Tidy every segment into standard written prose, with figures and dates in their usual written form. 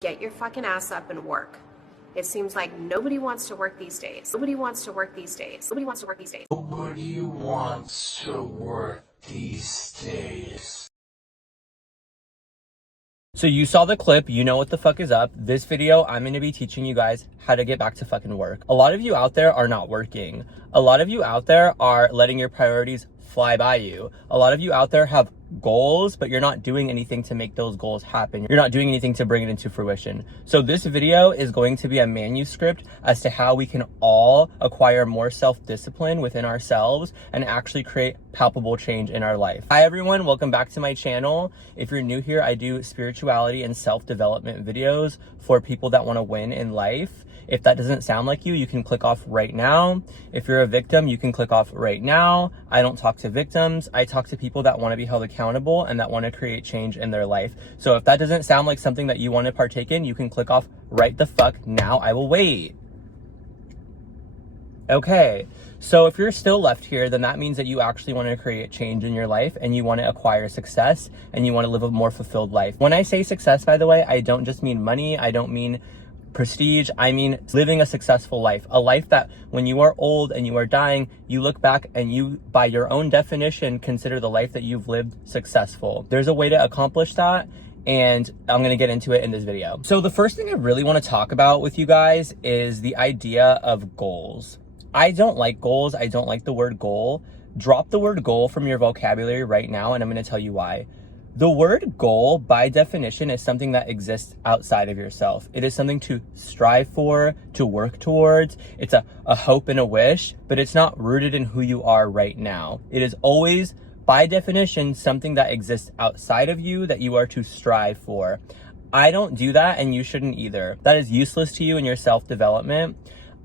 Get your fucking ass up and work. It seems like nobody wants to work these days. Nobody wants to work these days. Nobody wants to work these days. Nobody wants to work these days. So you saw the clip, you know what the fuck is up. This video, I'm going to be teaching you guys how to get back to fucking work. A lot of you out there are not working. A lot of you out there are letting your priorities fly by you. A lot of you out there have goals, but you're not doing anything to make those goals happen. You're not doing anything to bring it into fruition. So this video is going to be a manuscript as to how we can all acquire more self-discipline within ourselves and actually create palpable change in our life. Hi everyone, welcome back to my channel. If you're new here, I do spirituality and self-development videos for people that want to win in life. If that doesn't sound like you, you can click off right now. If you're a victim, you can click off right now. I don't talk to victims. I talk to people that want to be held accountable and that want to create change in their life. So if that doesn't sound like something that you want to partake in, you can click off right the fuck now. I will wait. Okay, so if you're still left here, then that means that you actually want to create change in your life and you want to acquire success and you want to live a more fulfilled life. When I say success, by the way, I don't just mean money. I don't mean prestige. I mean living a successful life, a life that when you are old and you are dying, you look back and you, by your own definition, consider the life that you've lived successful. There's a way to accomplish that, and I'm going to get into it in this video. So the first thing I really want to talk about with you guys is the idea of goals. I don't like goals. I don't like the word goal. Drop the word goal from your vocabulary right now, and I'm going to tell you why. The word goal, by definition, is something that exists outside of yourself. It is something to strive for, to work towards. It's a hope and a wish, but it's not rooted in who you are right now. It is always, by definition, something that exists outside of you that you are to strive for. I don't do that, and you shouldn't either. That is useless to you in your self-development.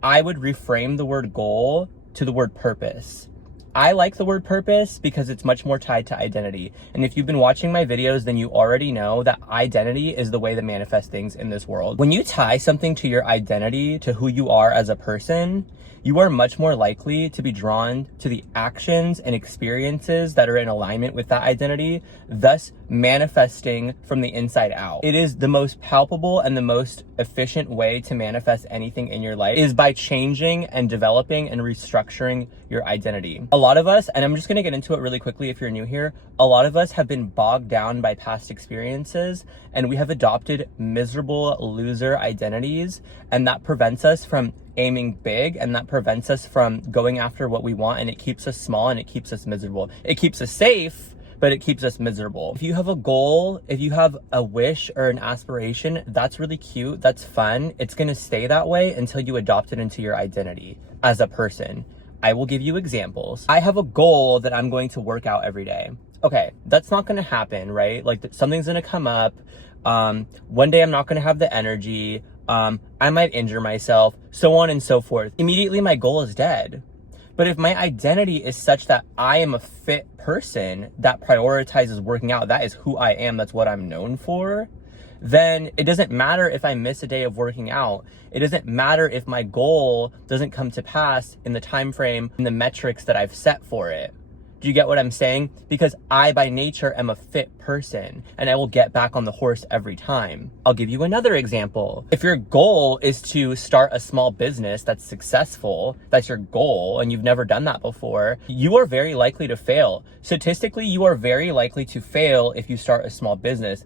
I would reframe the word goal to the word purpose. I like the word purpose because it's much more tied to identity. And if you've been watching my videos, then you already know that identity is the way to manifest things in this world. When you tie something to your identity, to who you are as a person, you are much more likely to be drawn to the actions and experiences that are in alignment with that identity, thus manifesting from the inside out. It is the most palpable and the most efficient way to manifest anything in your life is by changing and developing and restructuring your identity. A lot of us, and I'm just going to get into it really quickly if you're new here, a lot of us have been bogged down by past experiences and we have adopted miserable loser identities, and that prevents us from aiming big, and that prevents us from going after what we want, and it keeps us small and it keeps us miserable. It keeps us safe, but it keeps us miserable. If you have a goal, if you have a wish or an aspiration, that's really cute, that's fun. It's gonna stay that way until you adopt it into your identity as a person. I will give you examples. I have a goal that I'm going to work out every day. Okay, that's not gonna happen, right? Like something's gonna come up. One day I'm not gonna have the energy. I might injure myself, so on and so forth. Immediately my goal is dead. But if my identity is such that I am a fit person that prioritizes working out, that is who I am, that's what I'm known for, then it doesn't matter if I miss a day of working out. It doesn't matter if my goal doesn't come to pass in the time frame and the metrics that I've set for it. Do you get what I'm saying? Because I, by nature, am a fit person and I will get back on the horse every time. I'll give you another example. If your goal is to start a small business that's successful, that's your goal, and you've never done that before, you are very likely to fail. Statistically, you are very likely to fail if you start a small business.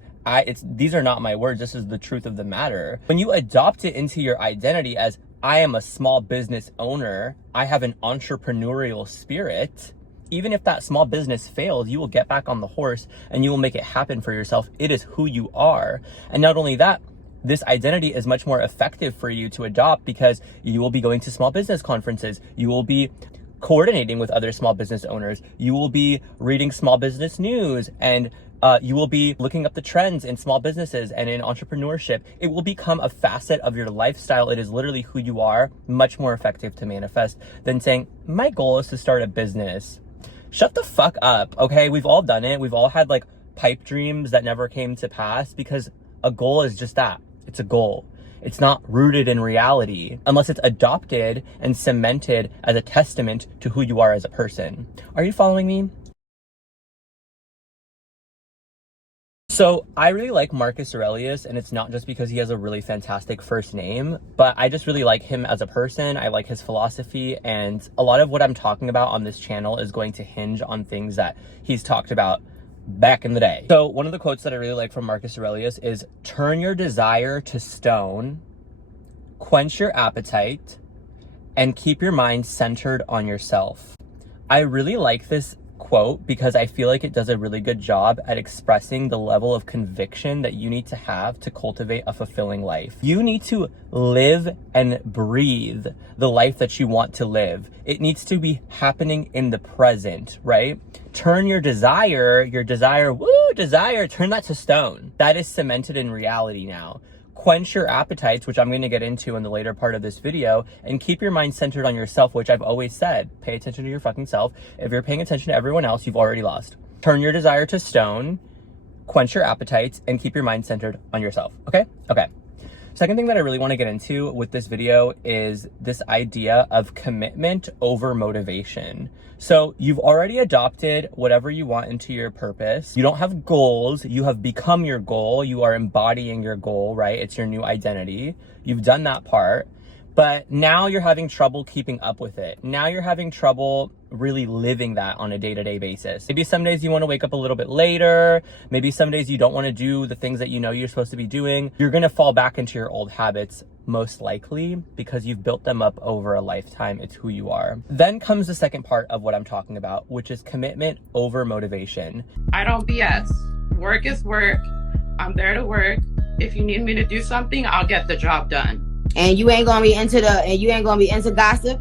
These are not my words. This is the truth of the matter. When you adopt it into your identity as, I am a small business owner, I have an entrepreneurial spirit, even if that small business fails, you will get back on the horse and you will make it happen for yourself. It is who you are. And not only that, this identity is much more effective for you to adopt because you will be going to small business conferences. You will be coordinating with other small business owners. You will be reading small business news, and you will be looking up the trends in small businesses and in entrepreneurship. It will become a facet of your lifestyle. It is literally who you are, much more effective to manifest than saying, my goal is to start a business. Shut the fuck up, okay? We've all done it. We've all had like pipe dreams that never came to pass because a goal is just that. It's a goal. It's not rooted in reality unless it's adopted and cemented as a testament to who you are as a person. Are you following me? So I really like Marcus Aurelius, and it's not just because he has a really fantastic first name, but I just really like him as a person. I like his philosophy, and a lot of what I'm talking about on this channel is going to hinge on things that he's talked about back in the day. So one of the quotes that I really like from Marcus Aurelius is, "Turn your desire to stone, quench your appetite, and keep your mind centered on yourself." I really like this quote because I feel like it does a really good job at expressing the level of conviction that you need to have to cultivate a fulfilling life. You need to live and breathe the life that you want to live. It needs to be happening in the present, right? Turn your desire, turn that to stone. That is cemented in reality now. Quench your appetites, which I'm going to get into in the later part of this video, and keep your mind centered on yourself, which I've always said, pay attention to your fucking self. If you're paying attention to everyone else, you've already lost. Turn your desire to stone, quench your appetites, and keep your mind centered on yourself. Okay? Okay. Second thing that I really want to get into with this video is this idea of commitment over motivation. So you've already adopted whatever you want into your purpose. You don't have goals. You have become your goal. You are embodying your goal, right? It's your new identity. You've done that part. But now you're having trouble keeping up with it. Now you're having trouble really living that on a day-to-day basis. Maybe some days you want to wake up a little bit later. Maybe some days you don't want to do the things that you know you're supposed to be doing. You're going to fall back into your old habits, most likely, because you've built them up over a lifetime. It's who you are. Then comes the second part of what I'm talking about, which is commitment over motivation. I don't BS. Work is work. I'm there to work. If you need me to do something, I'll get the job done. And you ain't gonna be into gossip?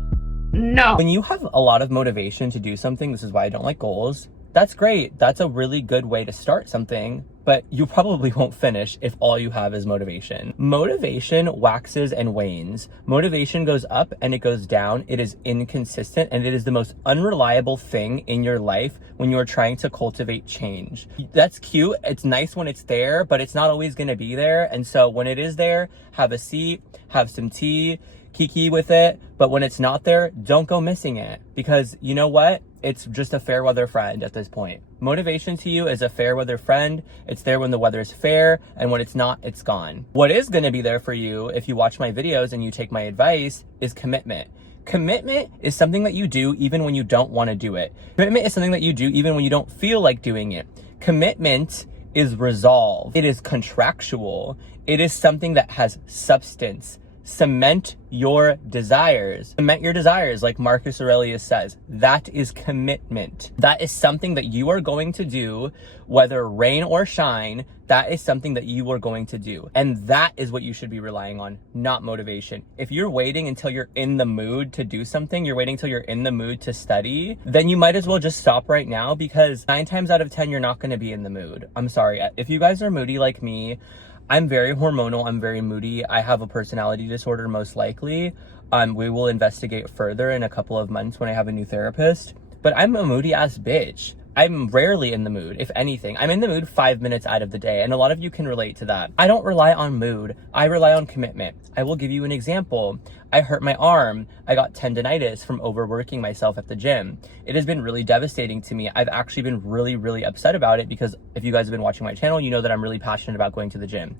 No. When you have a lot of motivation to do something, this is why I don't like goals. That's great. That's a really good way to start something, but you probably won't finish if all you have is motivation. Motivation waxes and wanes. Motivation goes up and it goes down. It is inconsistent, and it is the most unreliable thing in your life when you are trying to cultivate change. That's cute. It's nice when it's there, but it's not always going to be there. And so when it is there, have a seat, have some tea, kiki with it. But when it's not there, don't go missing it, because you know what? It's just a fair weather friend at this point. Motivation to you is a fair weather friend. It's there when the weather is fair, and when it's not, it's gone. What is going to be there for you if you watch my videos and you take my advice is commitment. Commitment is something that you do even when you don't want to do it. Commitment is something that you do even when you don't feel like doing it. Commitment is resolve. It is contractual. It is something that has substance. Cement your desires. Cement your desires, like Marcus Aurelius says. That is commitment. That is something that you are going to do, whether rain or shine. That is something that you are going to do. And that is what you should be relying on, not motivation. If you're waiting until you're in the mood to do something, you're waiting until you're in the mood to study, then you might as well just stop right now, because 9 times out of 10, you're not going to be in the mood. I'm sorry. If you guys are moody like me, I'm very hormonal. I'm very moody. I have a personality disorder, most likely. We will investigate further in a couple of months when I have a new therapist. But I'm a moody ass bitch. I'm rarely in the mood. If anything, I'm in the mood 5 minutes out of the day. And a lot of you can relate to that. I don't rely on mood. I rely on commitment. I will give you an example. I hurt my arm. I got tendonitis from overworking myself at the gym. It has been really devastating to me. I've actually been really, really upset about it, because if you guys have been watching my channel, you know that I'm really passionate about going to the gym.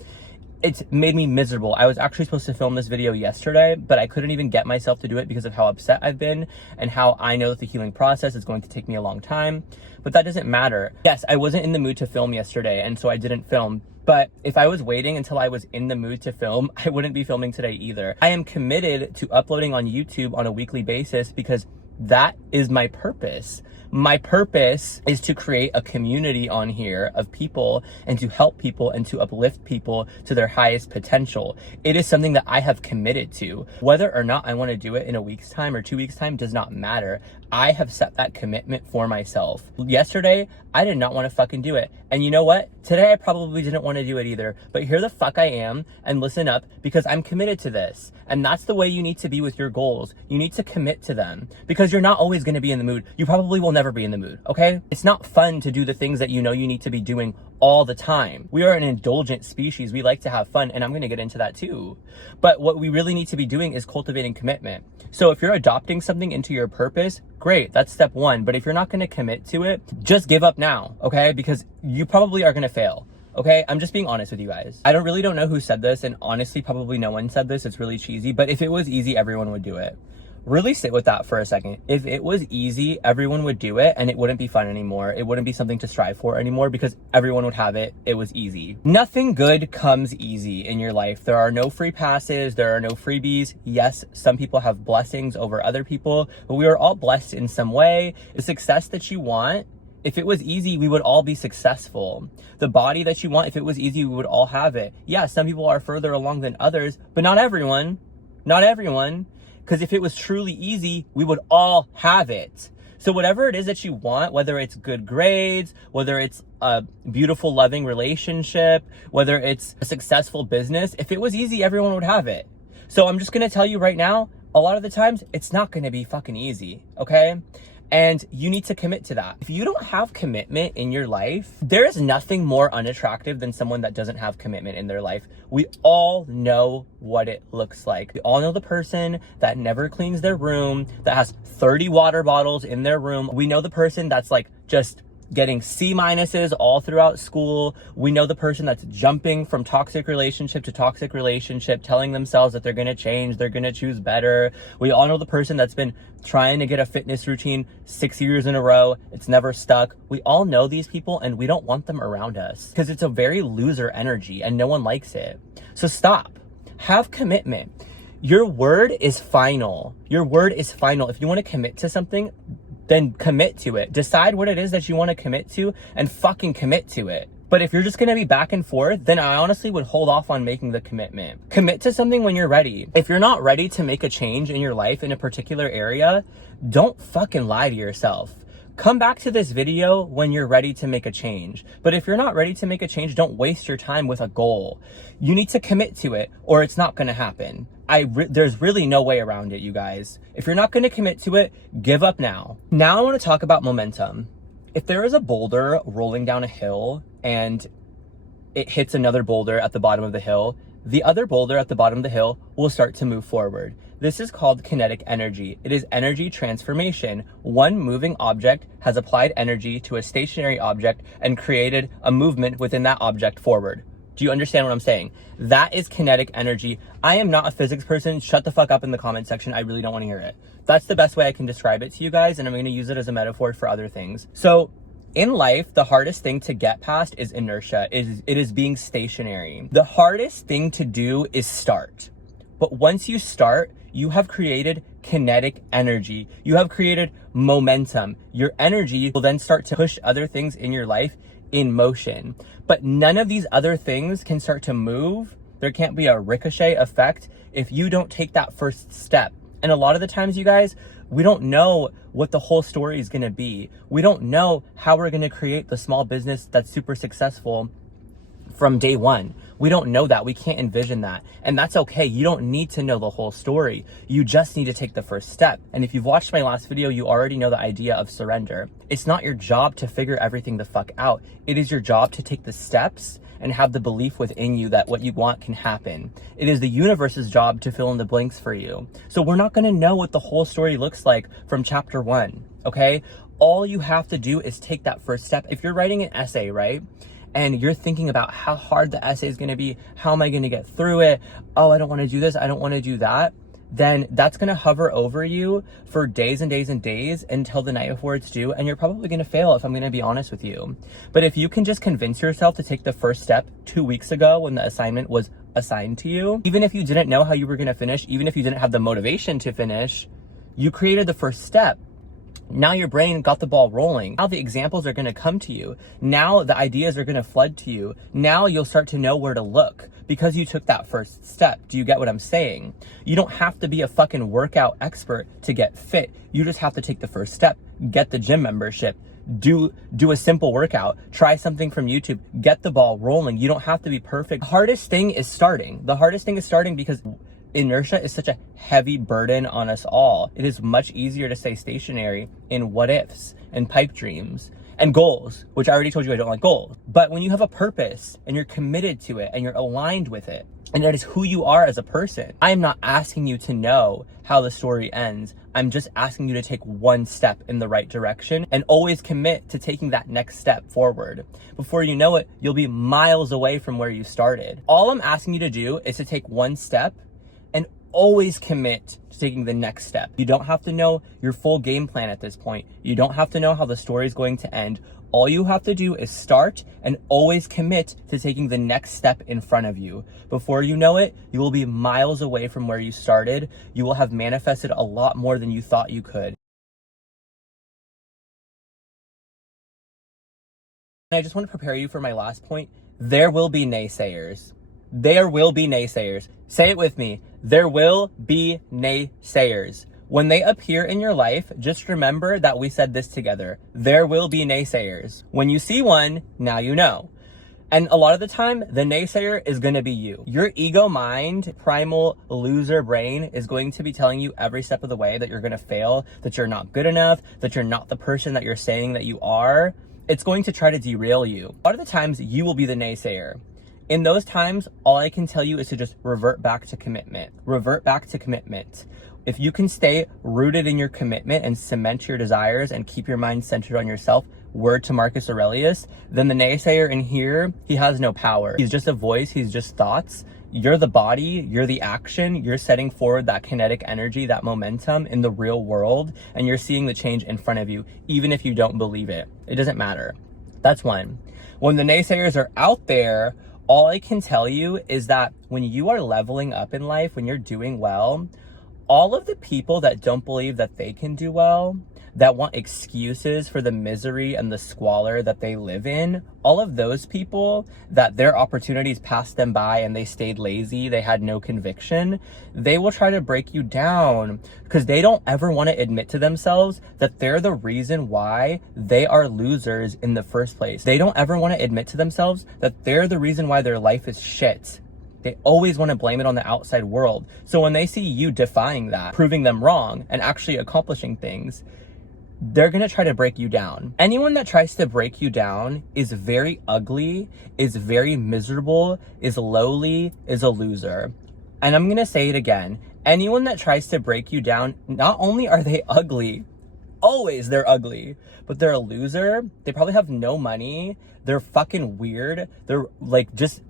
It's made me miserable. I was actually supposed to film this video yesterday, but I couldn't even get myself to do it because of how upset I've been and how I know that the healing process is going to take me a long time. But that doesn't matter. Yes, I wasn't in the mood to film yesterday, and so I didn't film. But if I was waiting until I was in the mood to film, I wouldn't be filming today either. I am committed to uploading on YouTube on a weekly basis because that is my purpose. My purpose is to create a community on here of people and to help people and to uplift people to their highest potential. It is something that I have committed to. Whether or not I want to do it in a week's time or 2 weeks' time does not matter. I have set that commitment for myself. Yesterday, I did not want to fucking do it. And you know what? Today, I probably didn't want to do it either. But here the fuck I am, and listen up, because I'm committed to this. And that's the way you need to be with your goals. You need to commit to them, because you're not always going to be in the mood. You probably will never be in the mood, okay? It's not fun to do the things that you know you need to be doing all the time. We are an indulgent species. We like to have fun, and I'm going to get into that too. But what we really need to be doing is cultivating commitment. So if you're adopting something into your purpose, great, that's step one. But if you're not going to commit to it, just give up now, okay? Because you probably are going to fail. Okay, I'm just being honest with you guys. I don't know who said this, and honestly, probably no one said this. It's really cheesy, but if it was easy, everyone would do it. Really sit with that for a second. If it was easy, everyone would do it, and it wouldn't be fun anymore. It wouldn't be something to strive for anymore because everyone would have it. It was easy. Nothing good comes easy in your life. There are no free passes. There are no freebies. Yes, some people have blessings over other people, but we are all blessed in some way. The success that you want, if it was easy, we would all be successful. The body that you want, if it was easy, we would all have it. Yeah, some people are further along than others, but not everyone. Not everyone. Because if it was truly easy, we would all have it. So whatever it is that you want, whether it's good grades, whether it's a beautiful, loving relationship, whether it's a successful business, if it was easy, everyone would have it. So I'm just going to tell you right now, a lot of the times, it's not going to be fucking easy, okay? And you need to commit to that. If you don't have commitment in your life, there is nothing more unattractive than someone that doesn't have commitment in their life. We all know what it looks like. We all know the person that never cleans their room, that has 30 water bottles in their room. We know the person that's like just getting C-minuses all throughout school. We know the person that's jumping from toxic relationship to toxic relationship, telling themselves that they're going to change, they're going to choose better. We all know the person that's been trying to get a fitness routine 6 years in a row. It's never stuck. We all know these people and we don't want them around us because it's a very loser energy and no one likes it. So stop. Have commitment. Your word is final. Your word is final. If you want to commit to something, then commit to it. Decide what it is that you want to commit to and fucking commit to it. But if you're just going to be back and forth, then I honestly would hold off on making the commitment. Commit to something when you're ready. If you're not ready to make a change in your life in a particular area, don't fucking lie to yourself. Come back to this video when you're ready to make a change. But if you're not ready to make a change, don't waste your time with a goal. You need to commit to it or it's not going to happen. There's really no way around it, you guys. If you're not going to commit to it, give up now. Now I want to talk about momentum. If there is a boulder rolling down a hill and it hits another boulder at the bottom of the hill, the other boulder at the bottom of the hill will start to move forward. This is called kinetic energy. It is energy transformation. One moving object has applied energy to a stationary object and created a movement within that object forward. Do you understand what I'm saying? That is kinetic energy. I am not a physics person. Shut the fuck up in the comment section. I really don't want to hear it. That's the best way I can describe it to you guys, and I'm going to use it as a metaphor for other things. So in life, the hardest thing to get past is inertia. It is being stationary. The hardest thing to do is start. But once you start, you have created kinetic energy. You have created momentum. Your energy will then start to push other things in your life in motion. But none of these other things can start to move. There can't be a ricochet effect if you don't take that first step. And a lot of the times, you guys, we don't know what the whole story is going to be. We don't know how we're going to create the small business that's super successful from day one. We don't know that. We can't envision that. And that's okay. You don't need to know the whole story. You just need to take the first step. And if you've watched my last video, you already know the idea of surrender. It's not your job to figure everything the fuck out. It is your job to take the steps and have the belief within you that what you want can happen. It is the universe's job to fill in the blanks for you. So we're not going to know what the whole story looks like from chapter 1, okay? All you have to do is take that first step. If you're writing an essay, right? And you're thinking about how hard the essay is going to be, how am I going to get through it? Oh, I don't want to do this. I don't want to do that. Then that's going to hover over you for days and days and days until the night before it's due. And you're probably going to fail, if I'm going to be honest with you. But if you can just convince yourself to take the first step 2 weeks ago when the assignment was assigned to you, even if you didn't know how you were going to finish, even if you didn't have the motivation to finish, you created the first step. Now your brain got the ball rolling. Now the examples are going to come to you. Now the ideas are going to flood to you. Now you'll start to know where to look because you took that first step. Do you get what I'm saying? You don't have to be a fucking workout expert to get fit. You just have to take the first step. Get the gym membership. Do a simple workout. Try something from YouTube. Get the ball rolling. You don't have to be perfect. The hardest thing is starting. The hardest thing is starting because inertia is such a heavy burden on us all. It is much easier to stay stationary in what ifs and pipe dreams And goals, which I already told you I don't like goals. But when you have a purpose and you're committed to it and you're aligned with it, and that is who you are as a person, I am not asking you to know how the story ends. I'm just asking you to take one step in the right direction and always commit to taking that next step forward. Before you know it, you'll be miles away from where you started. All I'm asking you to do is to take one step and always commit to taking the next step. You don't have to know your full game plan at this point. You don't have to know how the story is going to end. All you have to do is start and always commit to taking the next step in front of you. Before you know it, you will be miles away from where you started. You will have manifested a lot more than you thought you could. And I just want to prepare you for my last point. There will be naysayers. There will be naysayers. Say it with me. There will be naysayers. When they appear in your life, just remember that we said this together. There will be naysayers. When you see one, now you know. And a lot of the time, the naysayer is going to be you. Your ego mind, primal loser brain is going to be telling you every step of the way that you're going to fail, that you're not good enough, that you're not the person that you're saying that you are. It's going to try to derail you. A lot of the times, you will be the naysayer. In those times, all I can tell you is to just revert back to commitment. Revert back to commitment. If you can stay rooted in your commitment and cement your desires and keep your mind centered on yourself, word to Marcus Aurelius, then the naysayer in here, he has no power. He's just a voice, he's just thoughts. You're the body, you're the action, you're setting forward that kinetic energy, that momentum in the real world, and you're seeing the change in front of you, even if you don't believe it. It doesn't matter. That's one. When the naysayers are out there, all I can tell you is that when you are leveling up in life, when you're doing well, all of the people that don't believe that they can do well, that want excuses for the misery and the squalor that they live in, all of those people that their opportunities passed them by and they stayed lazy, they had no conviction, they will try to break you down because they don't ever want to admit to themselves that they're the reason why they are losers in the first place. They don't ever want to admit to themselves that they're the reason why their life is shit. They always want to blame it on the outside world. So when they see you defying that, proving them wrong, and actually accomplishing things, they're going to try to break you down. Anyone that tries to break you down is very ugly, is very miserable, is lowly, is a loser. And I'm going to say it again. Anyone that tries to break you down, not only are they ugly, always they're ugly, but they're a loser. They probably have no money. They're fucking weird. They're like just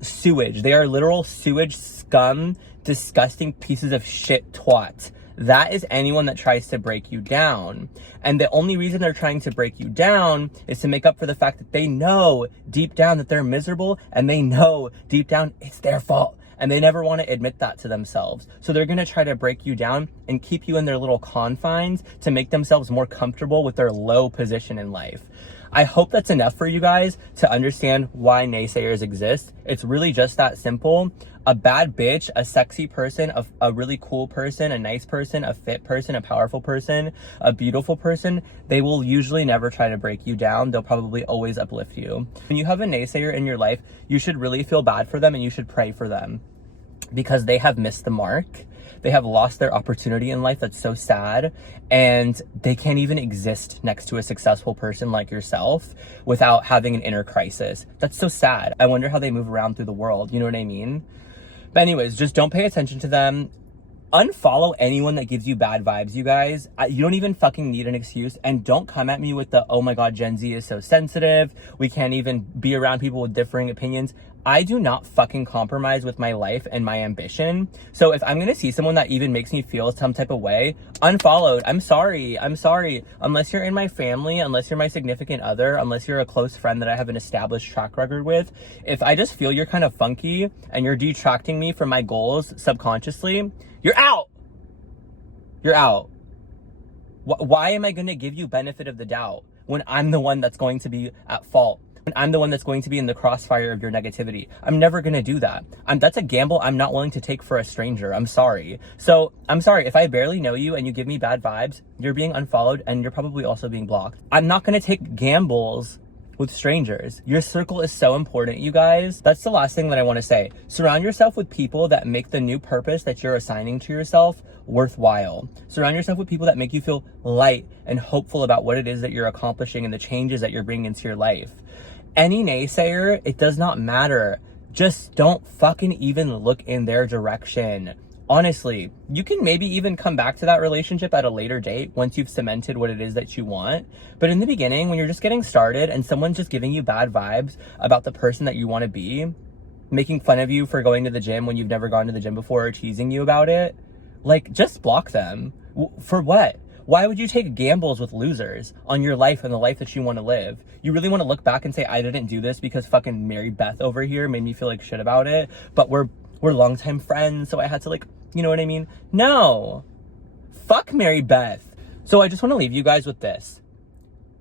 sewage. They are literal sewage scum, disgusting pieces of shit twat. That is anyone that tries to break you down. And the only reason they're trying to break you down is to make up for the fact that they know deep down that they're miserable, and they know deep down it's their fault. And they never want to admit that to themselves. So they're going to try to break you down and keep you in their little confines to make themselves more comfortable with their low position in life. I hope that's enough for you guys to understand why naysayers exist. It's really just that simple. A bad bitch, a sexy person, a really cool person, a nice person, a fit person, a powerful person, a beautiful person, they will usually never try to break you down. They'll probably always uplift you. When you have a naysayer in your life, you should really feel bad for them and you should pray for them because they have missed the mark. They have lost their opportunity in life. That's so sad. And they can't even exist next to a successful person like yourself without having an inner crisis. That's so sad. I wonder how they move around through the world. You know what I mean? But anyways, just don't pay attention to them. Unfollow anyone that gives you bad vibes, you guys. You don't even fucking need an excuse. And don't come at me with the, oh my God, Gen Z is so sensitive. We can't even be around people with differing opinions. I do not fucking compromise with my life and my ambition. So if I'm going to see someone that even makes me feel some type of way, unfollowed. I'm sorry. Unless you're in my family, unless you're my significant other, unless you're a close friend that I have an established track record with, if I just feel you're kind of funky and you're detracting me from my goals subconsciously, you're out. You're out. Why am I going to give you benefit of the doubt when I'm the one that's going to be at fault? When I'm the one that's going to be in the crossfire of your negativity? I'm never going to do that. That's a gamble I'm not willing to take for a stranger. I'm sorry. So I'm sorry if I barely know you and you give me bad vibes, you're being unfollowed and you're probably also being blocked. I'm not going to take gambles with strangers. Your circle is so important, you guys. That's the last thing that I want to say. Surround yourself with people that make the new purpose that you're assigning to yourself worthwhile. Surround yourself with people that make you feel light and hopeful about what it is that you're accomplishing and the changes that you're bringing into your life. Any naysayer, it does not matter. Just don't fucking even look in their direction. Honestly, you can maybe even come back to that relationship at a later date once you've cemented what it is that you want. But in the beginning, when you're just getting started and someone's just giving you bad vibes about the person that you want to be, making fun of you for going to the gym when you've never gone to the gym before, or teasing you about it, like, just block them. For what? Why would you take gambles with losers on your life and the life that you want to live? You really want to look back and say, I didn't do this because fucking Mary Beth over here made me feel like shit about it, but we're longtime friends, so I had to, like, you know what I mean? No. Fuck Mary Beth. So I just want to leave you guys with this.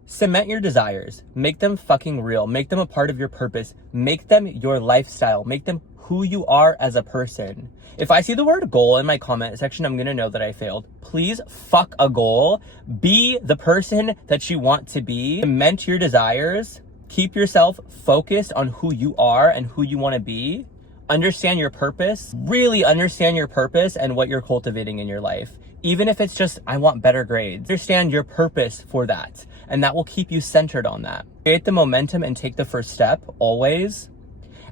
Cement your desires. Make them fucking real. Make them a part of your purpose. Make them your lifestyle. Make them who you are as a person. If I see the word goal in my comment section, I'm going to know that I failed. Please fuck a goal. Be the person that you want to be. Cement your desires. Keep yourself focused on who you are and who you want to be. Understand your purpose. Really understand your purpose and what you're cultivating in your life. Even if it's just, I want better grades. Understand your purpose for that. And that will keep you centered on that. Create the momentum and take the first step, always.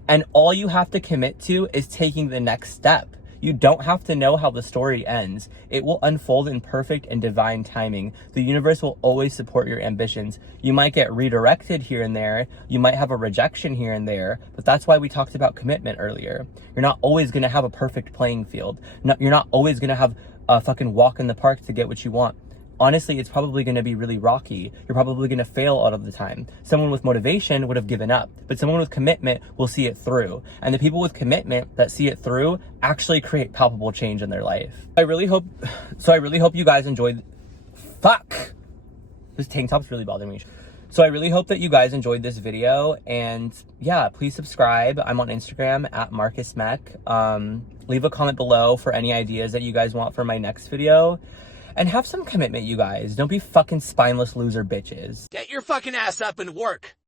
And all you have to commit to is taking the next step. You don't have to know how the story ends. It will unfold in perfect and divine timing. The universe will always support your ambitions. You might get redirected here and there. You might have a rejection here and there, but that's why we talked about commitment earlier. You're not always going to have a perfect playing field. You're not always going to have a fucking walk in the park to get what you want. Honestly, it's probably going to be really rocky. You're probably going to fail all of the time. Someone with motivation would have given up, but someone with commitment will see it through. And the people with commitment that see it through actually create palpable change in their life. I really hope you guys enjoyed. Fuck! This tank top's really bothering me. So I really hope that you guys enjoyed this video, and yeah, please subscribe. I'm on Instagram at Marcus Meck. Leave a comment below for any ideas that you guys want for my next video. And have some commitment, you guys. Don't be fucking spineless loser bitches. Get your fucking ass up and work.